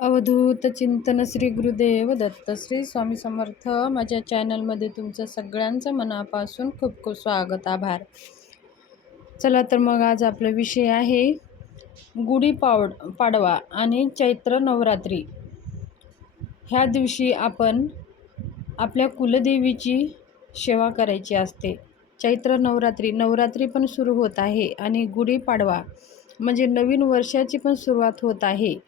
अवधूत चिंतन श्री गुरुदेव दत्त श्री स्वामी समर्थ. माझ्या चॅनलमध्ये तुमचं सगळ्यांचं मनापासून खूप खूप स्वागत आभार. चला तर मग आज आपला विषय आहे गुढी पावड पाडवा आणि चैत्र नवरात्री. ह्या दिवशी आपण आपल्या कुलदेवीची सेवा करायची असते. चैत्र नवरात्री नवरात्री पण सुरू होत आहे आणि गुढीपाडवा म्हणजे नवीन वर्षाची पण सुरुवात होत आहे.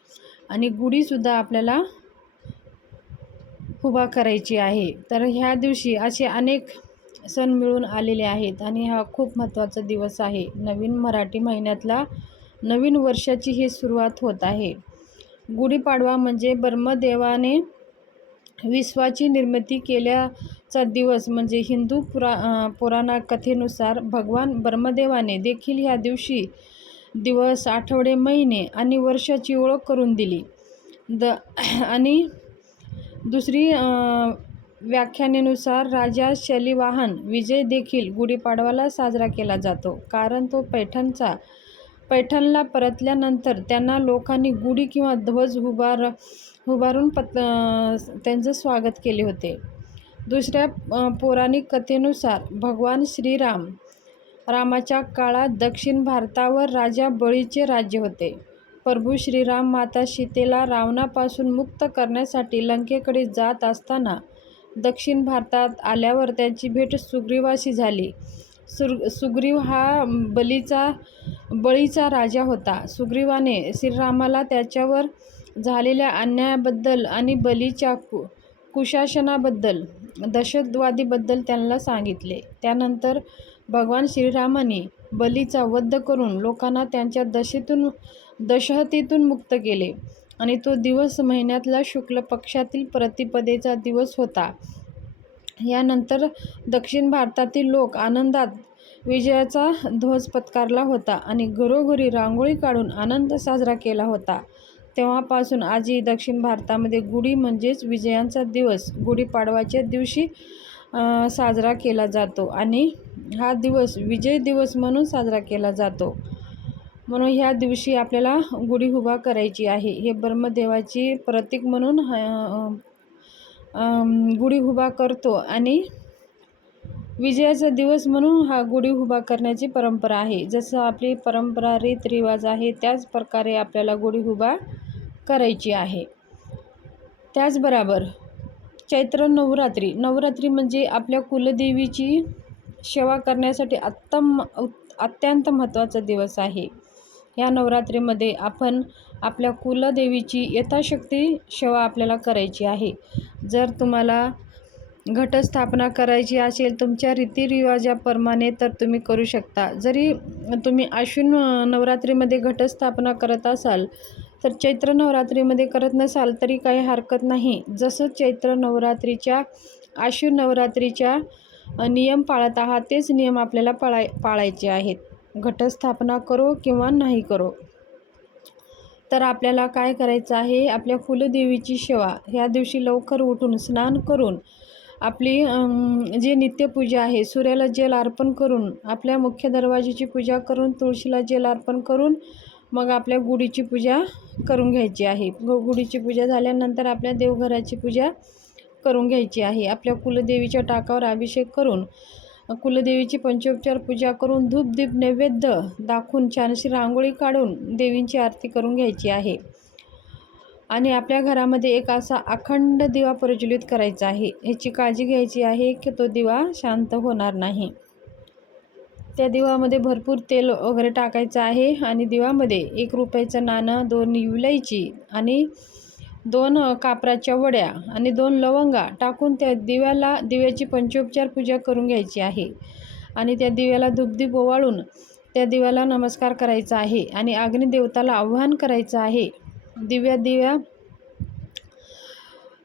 आणि गुढीसुद्धा आपल्याला उभा करायची आहे. तर ह्या दिवशी असे अनेक सण मिळून आलेले आहेत आणि हा खूप महत्त्वाचा दिवस आहे. नवीन मराठी महिन्यातला नवीन वर्षाची ही सुरुवात होत आहे. गुढीपाडवा म्हणजे ब्रह्मदेवाने विश्वाची निर्मिती केल्याचा दिवस म्हणजे हिंदू पुरा पुराणा कथेनुसार भगवान ब्रह्मदेवाने देखील ह्या दिवशी दिवस आठवडे महिने आणि वर्षाची ओळख करून दिली. द आणि दुसरी व्याख्यानेनुसार राजा शलिवाहन विजय देखील गुढीपाडवाला साजरा केला जातो. कारण तो पैठणचा पैठणला परतल्यानंतर त्यांना लोकांनी गुढी किंवा ध्वज उभार उभारून पत त्यांचं स्वागत केले होते. दुसऱ्या पौराणिक कथेनुसार भगवान श्रीराम रामाच्या काळात दक्षिण भारतावर राजा बळीचे राज्य होते. प्रभू श्रीराम माता सीतेला रावणापासून मुक्त करण्यासाठी लंकेकडे जात असताना दक्षिण भारतात आल्यावर त्यांची भेट सुग्रीवाशी झाली. सुर सुग्रीव हा बलीचा बळीचा राजा होता. सुग्रीवाने श्रीरामाला त्याच्यावर झालेल्या अन्यायाबद्दल आणि बलीच्या कु कुशासनाबद्दल दहशतवादीबद्दल त्यांना सांगितले. त्यानंतर भगवान श्रीरामाने बलीचा वध करून लोकांना त्यांच्या दशेतून दशहतीतून मुक्त केले. आणि तो दिवस महिन्यातला शुक्ल पक्षातील प्रतिपदेचा दिवस होता. यानंतर दक्षिण भारतातील लोक आनंदात विजयाचा ध्वज पत्कारला होता आणि घरोघरी रांगोळी काढून आनंद साजरा केला होता. तेव्हापासून आजही दक्षिण भारतामध्ये गुढी म्हणजेच विजयांचा दिवस गुढीपाडवाच्या दिवशी साजरा केला जातो आणि हा दिवस विजय दिवस म्हणून साजरा केला जातो. म्हणून ह्या दिवशी आपल्याला गुढी उभा करायची आहे. हे ब्रह्मदेवाची प्रतीक म्हणून गुढी उभा करतो आणि विजयाचा दिवस म्हणून हा गुढी उभा करण्याची परंपरा आहे. जसं आपली परंपरा रीतरिवाज आहे त्याच प्रकारे आपल्याला गुढी उभा करायची आहे. त्याचबरोबर चैत्र नवरात्री. नवरात्री म्हणजे आपल्या कुलदेवीची सेवा करण्यासाठी अत्तम अत्यंत महत्त्वाचा दिवस आहे. या नवरात्रीमध्ये आपण आपल्या कुलदेवीची यथाशक्ती सेवा आपल्याला करायची आहे. जर तुम्हाला घटस्थापना करायची असेल तुमच्या रीतिरिवाजाप्रमाणे तर तुम्ही करू शकता. जरी तुम्ही आश्विन नवरात्रीमध्ये घटस्थापना करत असाल तर चैत्र नवरात्रीमध्ये करत नसाल तरी काही हरकत नाही. जसं चैत्र नवरात्रीच्या आशु नवरात्रीच्या नियम पाळत आहात तेच नियम आपल्याला पाळाय पाळायचे आहेत. घटस्थापना करो किंवा नाही करो. तर आपल्याला काय करायचं आहे? आपल्या कुलदेवीची सेवा. ह्या दिवशी लवकर उठून स्नान करून आपली जी नित्यपूजा आहे सूर्याला जल अर्पण करून आपल्या मुख्य दरवाजेची पूजा करून तुळशीला जल अर्पण करून मग आपल्या गुढीची पूजा करून घ्यायची आहे. गुढीची पूजा झाल्यानंतर आपल्या देवघराची पूजा करून घ्यायची आहे. आपल्या कुलदेवीच्या टाकावर अभिषेक करून कुलदेवीची पंचोपचार पूजा करून धूप दीप नैवेद्य दाखवून छानशी रांगोळी काढून देवींची आरती करून घ्यायची आहे. आणि आपल्या घरामध्ये एक असा अखंड दिवा प्रज्वलित करायचा आहे. ह्याची काळजी घ्यायची आहे की तो दिवा शांत होणार नाही. त्या दिवामध्ये भरपूर तेल वगैरे टाकायचं आहे आणि दिवामध्ये एक रुपयाचं नाणं दोन इवलायची आणि दोन कापराच्या वड्या आणि दोन लवंगा टाकून त्या दिव्याला दिव्याची पंचोपचार पूजा करून घ्यायची आहे. आणि त्या दिव्याला धूपदीप ओवाळून त्या दिव्याला नमस्कार करायचा आहे आणि अग्निदेवताला आव्हान करायचं आहे. दिव्या दिव्या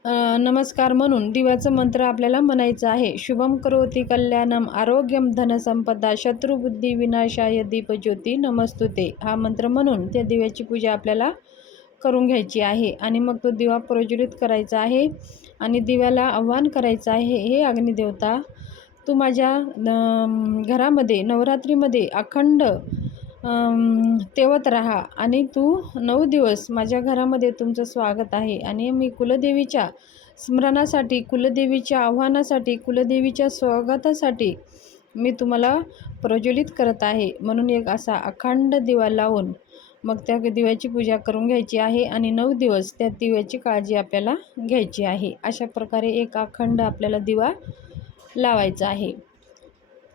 नमस्कार म्हणून दिव्याचं मंत्र आपल्याला म्हणायचं आहे. शुभम करोती कल्याणम आरोग्यम धनसंपदा शत्रुबुद्धी विनाशाय दीपज्योती नमस्तुते. हा मंत्र म्हणून त्या दिव्याची पूजा आपल्याला करून घ्यायची आहे. आणि मग तो दिवा प्रज्वलित करायचा आहे आणि दिव्याला आव्हान करायचं आहे. हे अग्निदेवता तू माझ्या घरामध्ये नवरात्रीमध्ये अखंड तेवत राहा आणि तू नऊ दिवस माझ्या घरामध्ये तुमचं स्वागत आहे आणि मी कुलदेवीच्या स्मरणासाठी कुलदेवीच्या आव्हानासाठी कुलदेवीच्या स्वागतासाठी मी तुम्हाला प्रज्वलित करत आहे. म्हणून एक असा अखंड दिवा लावून मग त्या दिव्याची पूजा करून घ्यायची आहे आणि नऊ दिवस त्या दिव्याची काळजी आपल्याला घ्यायची आहे. अशा प्रकारे एक अखंड आपल्याला दिवा लावायचा आहे.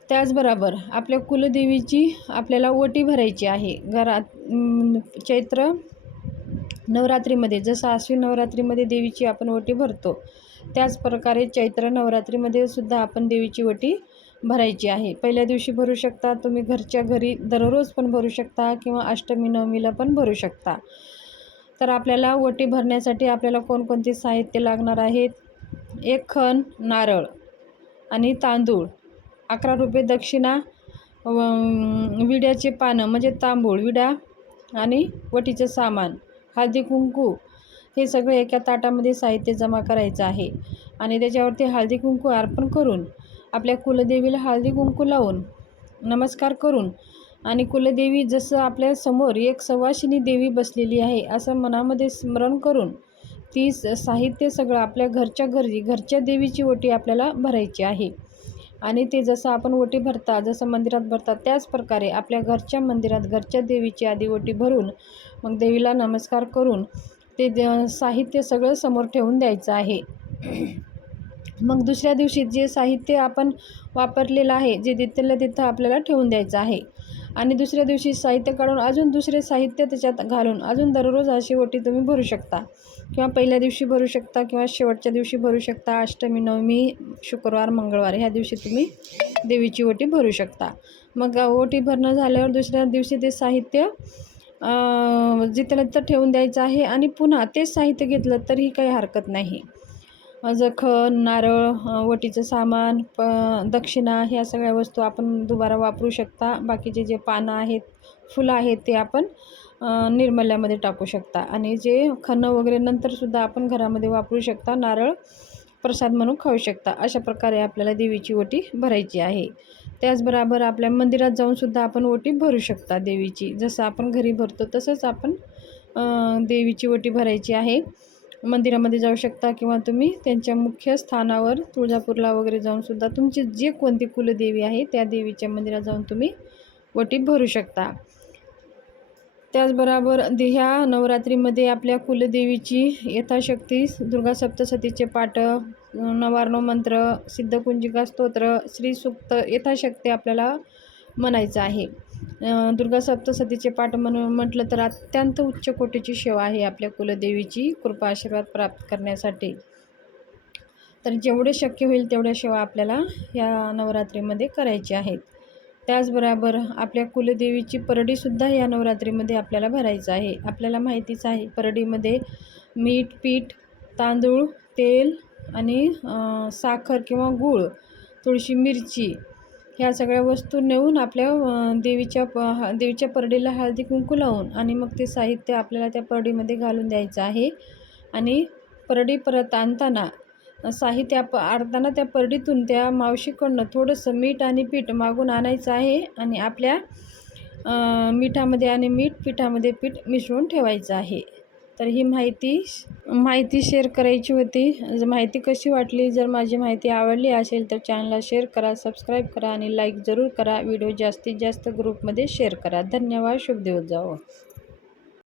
त्याचबरोबर आपल्या कुलदेवीची आपल्याला ओटी भरायची आहे. घरात चैत्र नवरात्रीमध्ये जसं आश्वी नवरात्रीमध्ये देवीची आपण ओटी भरतो त्याच प्रकारे चैत्र नवरात्रीमध्ये सुद्धा आपण देवीची ओटी भरायची आहे. पहिल्या दिवशी भरू शकता तुम्ही घरच्या घरी दररोज पण भरू शकता किंवा अष्टमी नवमीला पण भरू शकता. तर आपल्याला ओटी भरण्यासाठी आपल्याला कोणकोणते साहित्य लागणार आहेत? एक खण नारळ आणि तांदूळ. अकरा रुपये दक्षिणा व- विड्याचे पानं म्हणजे तांबूळ विडा आणि वटीचं सामान हळदी कुंकू हे सगळं एका ताटामध्ये साहित्य जमा करायचं आहे. आणि त्याच्यावरती हळदी कुंकू अर्पण करून आपल्या कुलदेवीला हळदी कुंकू लावून नमस्कार करून आणि कुलदेवी जसं आपल्यासमोर एक सवाशिनी देवी बसलेली आहे असं मनामध्ये स्मरण करून ती स- साहित्य सगळं आपल्या घरच्या घरी घरच्या देवीची ओटी आपल्याला भरायची आहे. आणि ते जसं आपण ओटी भरता जसं मंदिरात भरतात त्याच प्रकारे आपल्या घरच्या मंदिरात घरच्या देवीची आधी ओटी भरून मग देवीला नमस्कार करून ते द- साहित्य सगळं समोर ठेवून द्यायचं आहे. मग दुसऱ्या दिवशी जे साहित्य आपण वापरलेलं आहे जे तिथलं तिथं आपल्याला ठेवून द्यायचं आहे. आणि दुसऱ्या दिवशी साहित्य काढून अजून दुसरे साहित्य त्याच्यात घालून अजून दररोज अशी ओटी तुम्ही भरू शकता. किंवा पहिल्या दिवशी भरू शकता किंवा शेवटच्या दिवशी भरू शकता. अष्टमी नवमी शुक्रवार मंगळवार ह्या दिवशी तुम्ही देवीची ओटी भरू शकता. मग ओटी भरणं झाल्यावर दुसऱ्या दिवशी ते साहित्य जिथल्या जिथलं तिथं ठेवून द्यायचं आहे आणि पुन्हा तेच साहित्य घेतलं तरीही काही हरकत नाही. जखन नारळ वटीचं सामान प दक्षिणा ह्या सगळ्या वस्तू आपण दुबारा वापरू शकता. बाकीचे जे पानं आहेत फुलं आहेत ते आपण निर्मल्यामध्ये टाकू शकता. आणि जे खणं वगैरे नंतरसुद्धा आपण घरामध्ये वापरू शकता. नारळ प्रसाद म्हणून खाऊ शकता. अशा प्रकारे आपल्याला देवीची ओटी भरायची आहे. त्याचबरोबर आपल्या मंदिरात जाऊनसुद्धा आपण ओटी भरू शकता देवीची. जसं आपण घरी भरतो तसंच आपण देवीची ओटी भरायची आहे. मंदिरामध्ये जाऊ शकता किंवा तुम्ही त्यांच्या मुख्य स्थानावर तुळजापूरला वगैरे जाऊनसुद्धा तुमची जे कोणती कुलदेवी आहे त्या देवीच्या मंदिरात जाऊन तुम्ही वटी भरू शकता. त्याचबरोबर ह्या नवरात्रीमध्ये आपल्या कुलदेवीची यथाशक्ती दुर्गा सप्तसतीचे पाठ नवार्णव मंत्र सिद्धकुंजिका स्तोत्र श्रीसूक्त यथाशक्ती आपल्याला म्हणायचं आहे. दुर्गा सप्तसतीचे पाठ म्हणून म्हटलं तर अत्यंत उच्च कोटीची सेवा आहे आपल्या कुलदेवीची. कृपा आशीर्वाद प्राप्त करण्यासाठी. तर जेवढे शक्य होईल तेवढ्या सेवा आपल्याला या नवरात्रीमध्ये करायची आहेत. त्याचबरोबर आपल्या कुलदेवीची परडीसुद्धा या नवरात्रीमध्ये आपल्याला भरायचं आहे. आपल्याला माहितीच आहे परडीमध्ये मीठ पीठ तांदूळ तेल आणि साखर किंवा गूळ थोडीशी मिरची या सगळ्या वस्तू नेऊन आपल्या देवीच्या प ह- देवीच्या परडीला हळदी कुंकू लावून आणि मग ते साहित्य आपल्याला त्या परडीमध्ये घालून द्यायचं आहे. आणि परडी परत आणताना साहित्य आप आणताना त्या परडीतून त्या मावशीकडनं थोडंसं मीठ आणि पीठ मागून आणायचं आहे आणि आपल्या मिठामध्ये आणि मीठ पिठामध्ये पीठ मिसळून ठेवायचं आहे. तर ही माहिती माहिती शेअर करायची होती. जर माहिती कशी वाटली जर माझी माहिती आवडली असेल तर चॅनलला शेअर करा सबस्क्राईब करा आणि लाईक जरूर करा. व्हिडिओ जास्तीत जास्त ग्रुपमध्ये शेअर करा. धन्यवाद. शुभ दिवस जावो.